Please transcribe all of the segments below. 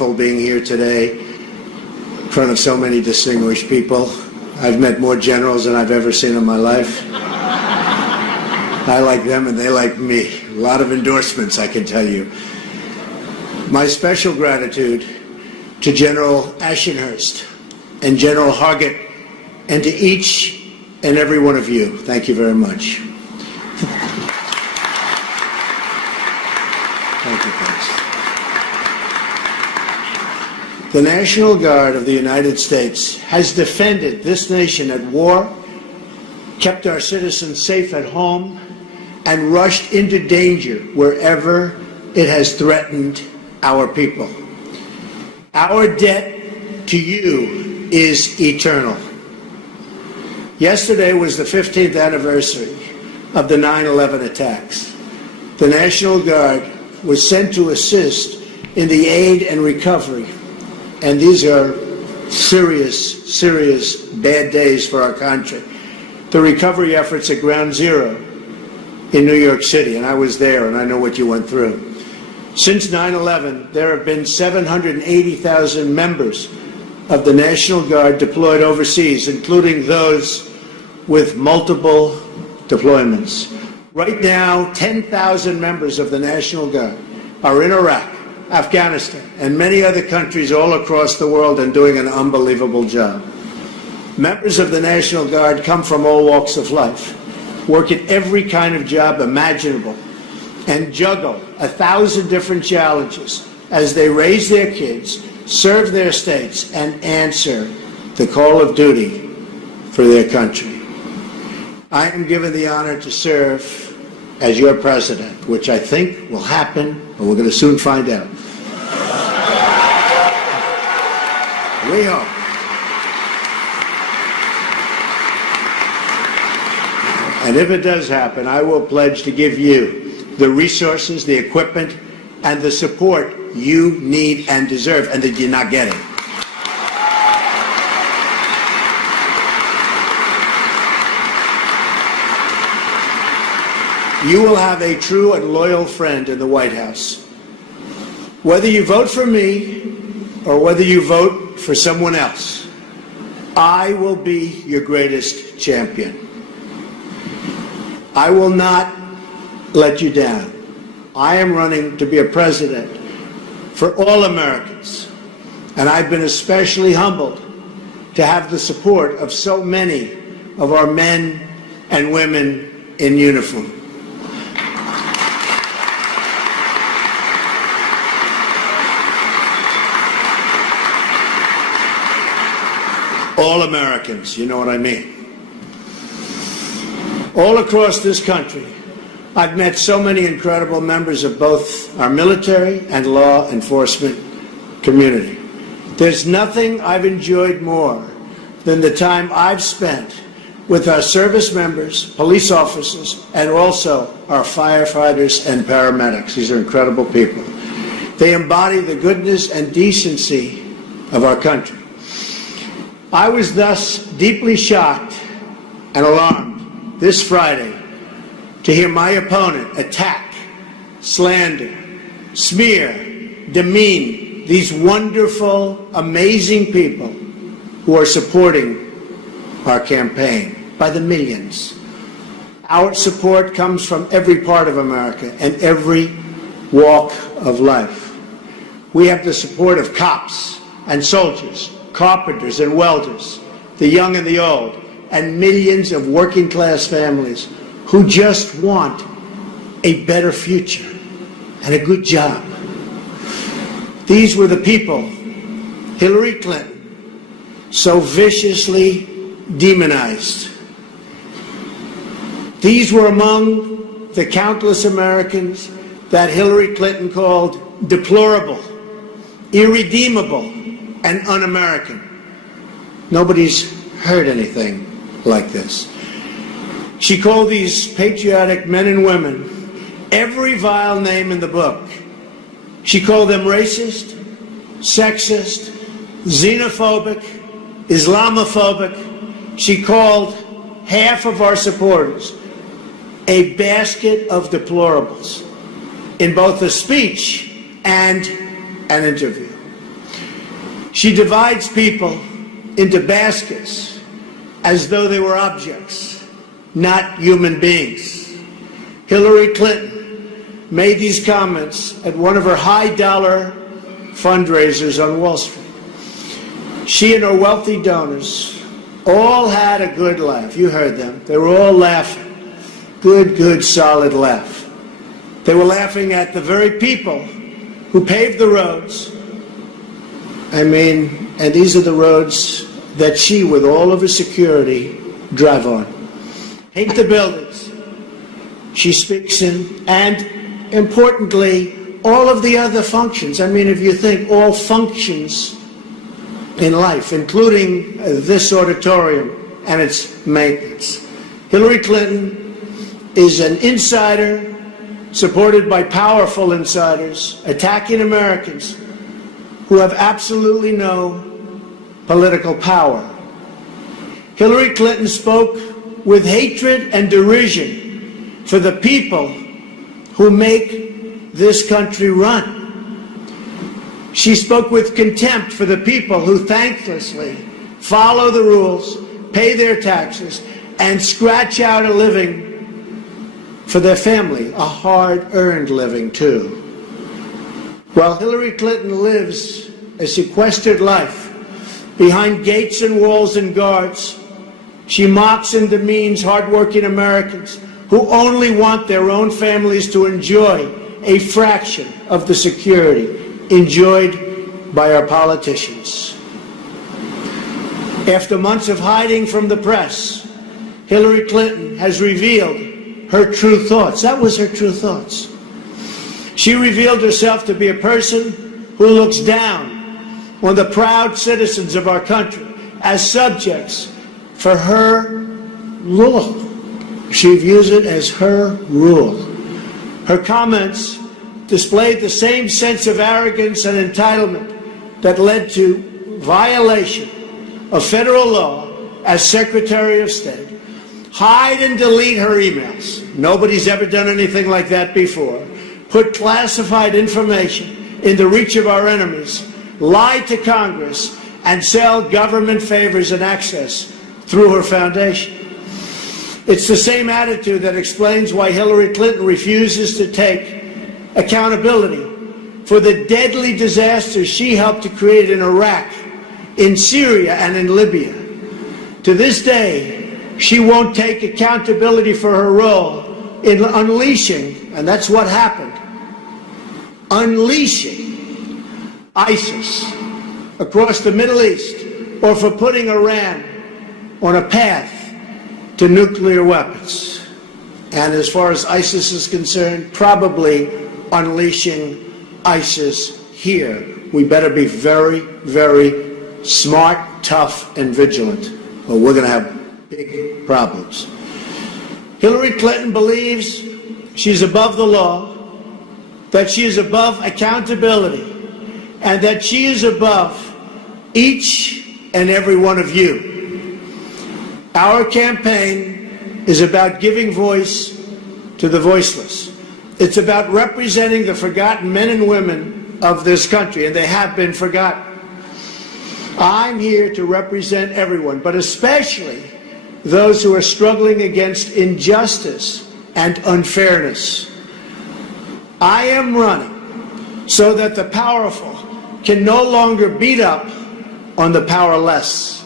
wonderful being here today in front of so many distinguished people. I've met more generals than I've ever seen in my life. I like them and they like me. A lot of endorsements, I can tell you. My special gratitude to General Ashenhurst and General Hargett and to each and every one of you. Thank you very much. Thank you, folks. The National Guard of the United States has defended this nation at war, kept our citizens safe at home, and rushed into danger wherever it has threatened our people. Our debt to you is eternal. Yesterday was the 15th anniversary of the 9/11 attacks. The National Guard was sent to assist in the aid and recovery, and these are serious bad days for our country. The recovery efforts at Ground Zero in New York City, and I was there and I know what you went through. Since 9/11, there have been 780,000 members of the National Guard deployed overseas, including those with multiple deployments. Right now, 10,000 members of the National Guard are in Iraq, Afghanistan, and many other countries all across the world and doing an unbelievable job. Members of the National Guard come from all walks of life, work at every kind of job imaginable, and juggle 1,000 different challenges as they raise their kids, serve their states, and answer the call of duty for their country. I am given the honor to serve as your president, which I think will happen, and we're going to soon find out. We hope. And if it does happen, I will pledge to give you the resources, the equipment, and the support you need and deserve, and that you're not getting. You will have a true and loyal friend in the White House. Whether you vote for me or whether you vote for someone else, I will be your greatest champion. I will not let you down. I am running to be a president for all Americans, and I've been especially humbled to have the support of so many of our men and women in uniform. All Americans, you know what I mean. All across this country, I've met so many incredible members of both our military and law enforcement community. There's nothing I've enjoyed more than the time I've spent with our service members, police officers, and also our firefighters and paramedics. These are incredible people. They embody the goodness and decency of our country. I was thus deeply shocked and alarmed this Friday to hear my opponent attack, slander, smear, demean these wonderful, amazing people who are supporting our campaign by the millions. Our support comes from every part of America and every walk of life. We have the support of cops and soldiers, carpenters and welders, the young and the old, and millions of working-class families who just want a better future and a good job. These were the people Hillary Clinton so viciously demonized. These were among the countless Americans that Hillary Clinton called deplorable, irredeemable, and un-American. Nobody's heard anything like this. She called these patriotic men and women every vile name in the book. She called them racist, sexist, xenophobic, Islamophobic. She called half of our supporters a basket of deplorables in both a speech and an interview. She divides people into baskets as though they were objects, not human beings. Hillary Clinton made these comments at one of her high-dollar fundraisers on Wall Street. She and her wealthy donors all had a good laugh. You heard them. They were all laughing. Good, solid laugh. They were laughing at the very people who paved the roads. And these are the roads that she, with all of her security, drive on. Paint the buildings she speaks in, and importantly, all of the other functions. If you think all functions in life, including this auditorium and its maintenance. Hillary Clinton is an insider supported by powerful insiders attacking Americans who have absolutely no political power. Hillary Clinton spoke with hatred and derision for the people who make this country run. She spoke with contempt for the people who thanklessly follow the rules, pay their taxes, and scratch out a living for their family, a hard-earned living, too. While Hillary Clinton lives a sequestered life behind gates and walls and guards, she mocks and demeans hardworking Americans who only want their own families to enjoy a fraction of the security enjoyed by our politicians. After months of hiding from the press, Hillary Clinton has revealed her true thoughts. That was her true thoughts. She revealed herself to be a person who looks down on the proud citizens of our country as subjects for her rule. She views it as her rule. Her comments displayed the same sense of arrogance and entitlement that led to violation of federal law as Secretary of State. Hide and delete her emails. Nobody's ever done anything like that before. Put classified information in the reach of our enemies, lie to Congress, and sell government favors and access through her foundation. It's the same attitude that explains why Hillary Clinton refuses to take accountability for the deadly disasters she helped to create in Iraq, in Syria, and in Libya. To this day, she won't take accountability for her role in unleashing, and that's what happened, unleashing ISIS across the Middle East, or for putting Iran on a path to nuclear weapons. And as far as ISIS is concerned, probably unleashing ISIS here. We better be very, very smart, tough, and vigilant, or we're going to have big problems. Hillary Clinton believes she's above the law, that she is above accountability, and that she is above each and every one of you. Our campaign is about giving voice to the voiceless. It's about representing the forgotten men and women of this country, and they have been forgotten. I'm here to represent everyone, but especially those who are struggling against injustice and unfairness. I am running so that the powerful can no longer beat up on the powerless.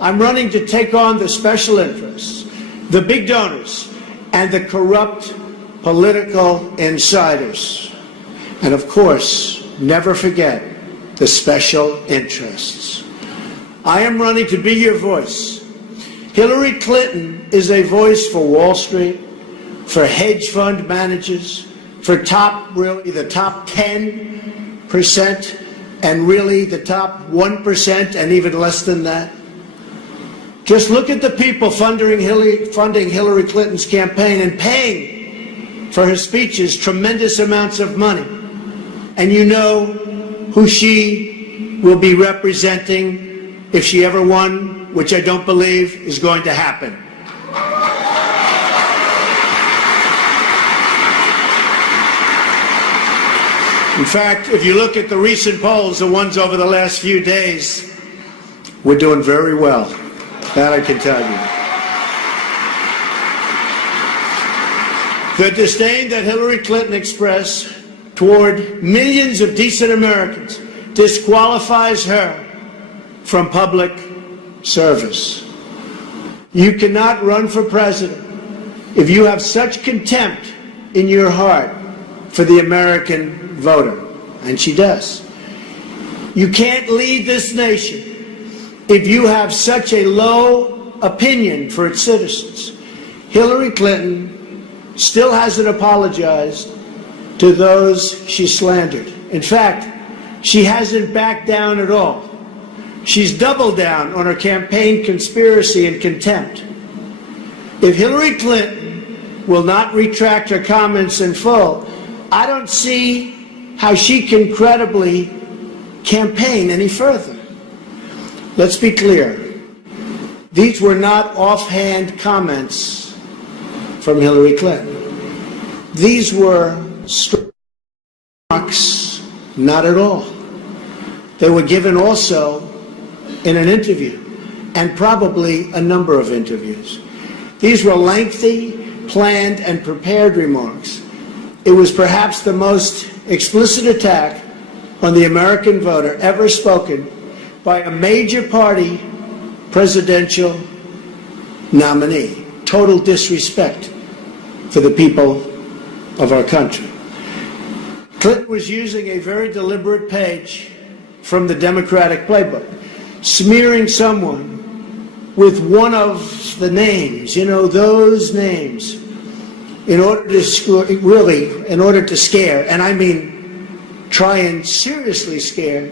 I'm running to take on the special interests, the big donors, and the corrupt political insiders. And of course, never forget the special interests. I am running to be your voice. Hillary Clinton is a voice for Wall Street, for hedge fund managers, for the top 10%, and really the top 1% and even less than that. Just look at the people funding Hillary Clinton's campaign and paying for her speeches tremendous amounts of money. And you know who she will be representing if she ever won, which I don't believe is going to happen. In fact, if you look at the recent polls, the ones over the last few days, we're doing very well. That I can tell you. The disdain that Hillary Clinton expressed toward millions of decent Americans disqualifies her from public service. You cannot run for president if you have such contempt in your heart for the American voter, and she does. You can't lead this nation if you have such a low opinion for its citizens. Hillary Clinton still hasn't apologized to those she slandered. In fact, she hasn't backed down at all. She's doubled down on her campaign conspiracy and contempt. If Hillary Clinton will not retract her comments in full, I don't see how she can credibly campaign any further. Let's be clear. These were not offhand comments from Hillary Clinton. These were strong remarks, not at all. They were given also in an interview, and probably a number of interviews. These were lengthy, planned, and prepared remarks. It was perhaps the most explicit attack on the American voter ever spoken by a major party presidential nominee. Total disrespect for the people of our country. Clinton was using a very deliberate page from the Democratic playbook, smearing someone with one of the names, those names, in order to scare, and I mean try and seriously scare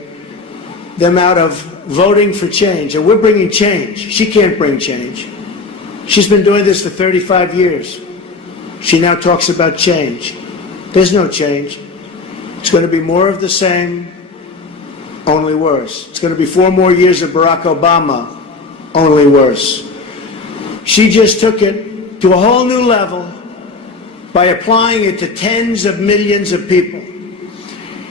them out of voting for change. And we're bringing change. She can't bring change. She's been doing this for 35 years. She now talks about change. There's no change. It's going to be more of the same, only worse. It's going to be 4 more years of Barack Obama, only worse. She just took it to a whole new level by applying it to tens of millions of people.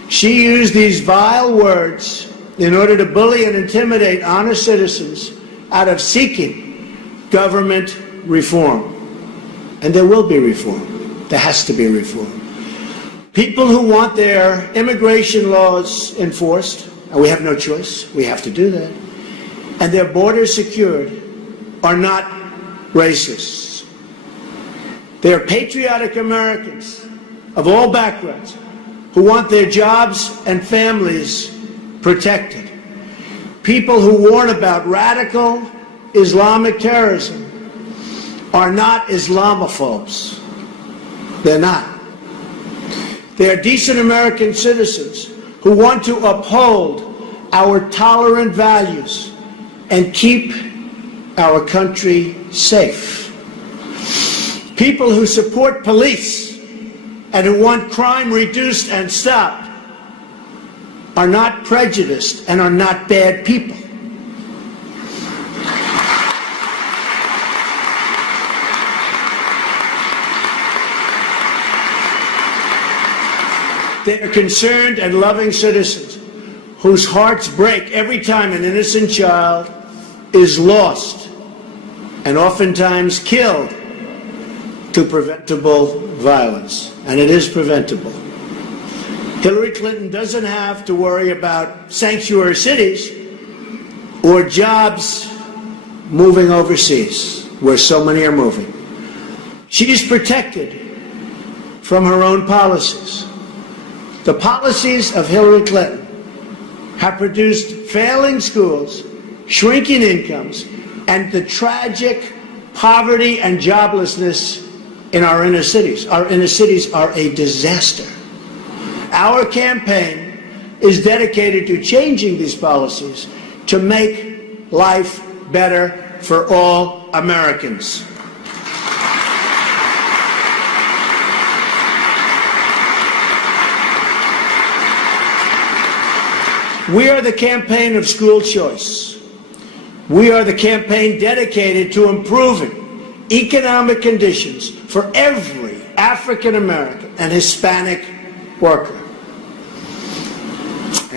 She used these vile words in order to bully and intimidate honest citizens out of seeking government reform. And there will be reform. There has to be reform. People who want their immigration laws enforced, and we have no choice, we have to do that, and their borders secured, are not racists. They are patriotic Americans of all backgrounds who want their jobs and families protected. People who warn about radical Islamic terrorism are not Islamophobes. They're not. They are decent American citizens who want to uphold our tolerant values and keep our country safe. People who support police and who want crime reduced and stopped are not prejudiced and are not bad people. They are concerned and loving citizens whose hearts break every time an innocent child is lost and oftentimes killed to preventable violence. And it is preventable. Hillary Clinton doesn't have to worry about sanctuary cities or jobs moving overseas, where so many are moving. She's protected from her own policies. The policies of Hillary Clinton have produced failing schools, shrinking incomes, and the tragic poverty and joblessness in our inner cities. Our inner cities are a disaster. Our campaign is dedicated to changing these policies to make life better for all Americans. We are the campaign of school choice. We are the campaign dedicated to improving economic conditions for every African American and Hispanic worker.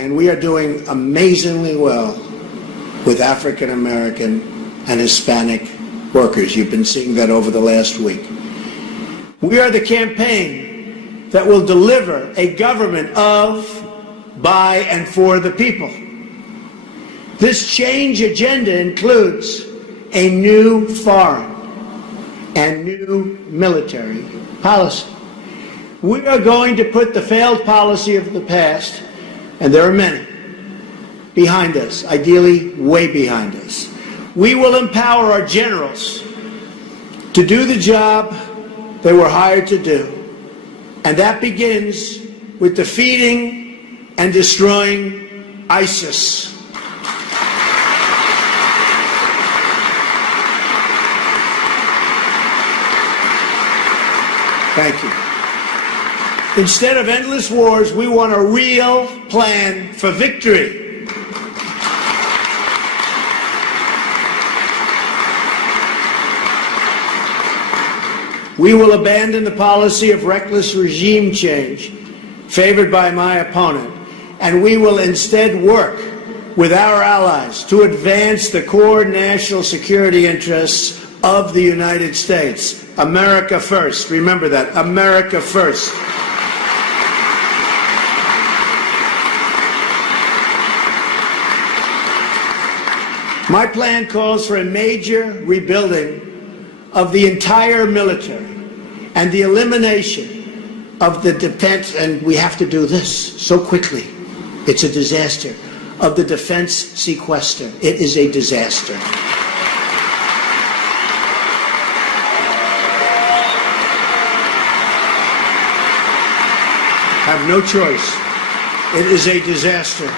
and we are doing amazingly well with African American and Hispanic workers. You've been seeing that over the last week. We are the campaign that will deliver a government of, by, and for the people. This change agenda includes a new foreign and new military policy. We are going to put the failed policy of the past, and there are many, behind us, ideally way behind us. We will empower our generals to do the job they were hired to do, and that begins with defeating and destroying ISIS. Thank you. Instead of endless wars, we want a real plan for victory. We will abandon the policy of reckless regime change favored by my opponent, and we will instead work with our allies to advance the core national security interests of the United States. America first. Remember that. America first. My plan calls for a major rebuilding of the entire military and the elimination of the defense, and we have to do this so quickly. It's a disaster. Of the defense sequester. It is a disaster. Have no choice. It is a disaster.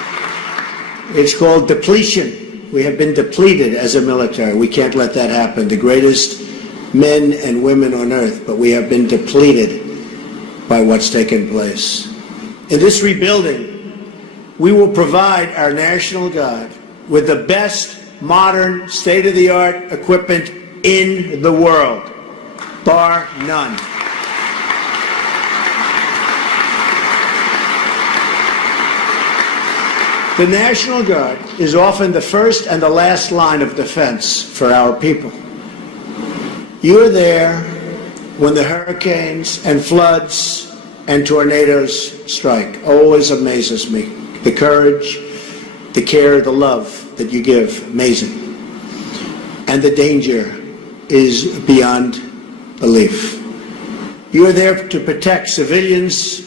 It's called depletion. We have been depleted as a military. We can't let that happen. The greatest men and women on earth, but we have been depleted by what's taken place. In this rebuilding, we will provide our National Guard with the best modern, state-of-the-art equipment in the world, bar none. The National Guard is often the first and the last line of defense for our people. You're there when the hurricanes and floods and tornadoes strike. Always amazes me. The courage, the care, the love that you give, amazing. And the danger is beyond belief. You are there to protect civilians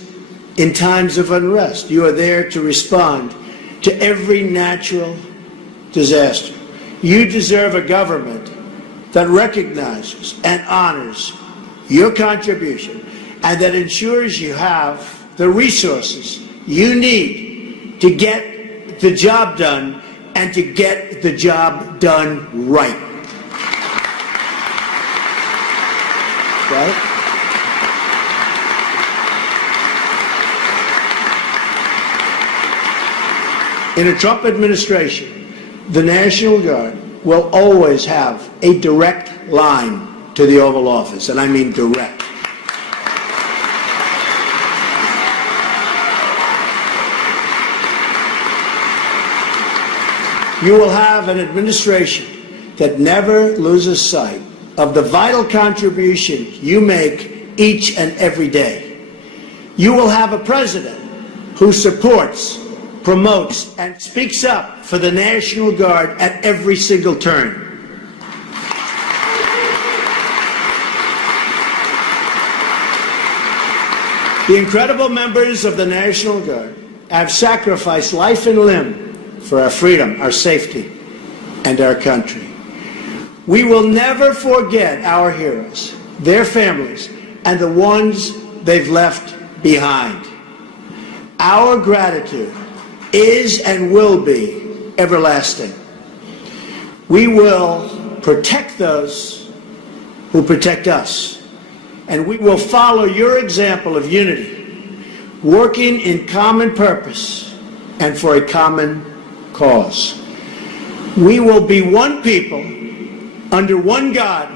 in times of unrest. You are there to respond to every natural disaster. You deserve a government that recognizes and honors your contribution and that ensures you have the resources you need to get the job done and to get the job done right. Right? In a Trump administration, the National Guard will always have a direct line to the Oval Office, and I mean direct. You will have an administration that never loses sight of the vital contribution you make each and every day. You will have a president who supports, promotes, and speaks up for the National Guard at every single turn. The incredible members of the National Guard have sacrificed life and limb for our freedom, our safety, and our country. We will never forget our heroes, their families, and the ones they've left behind. Our gratitude is and will be everlasting. We will protect those who protect us, and we will follow your example of unity, working in common purpose and for a common cause. We will be one people under one God,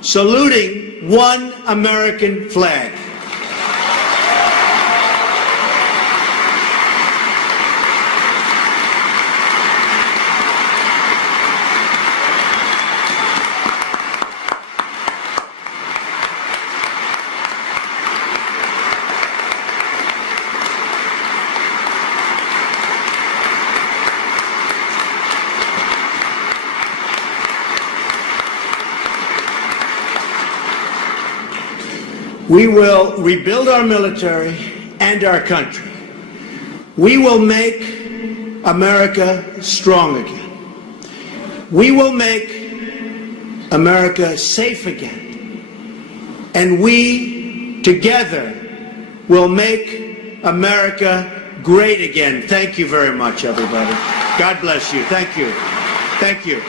saluting one American flag. We will rebuild our military and our country. We will make America strong again. We will make America safe again. And we, together, will make America great again. Thank you very much, everybody. God bless you. Thank you. Thank you.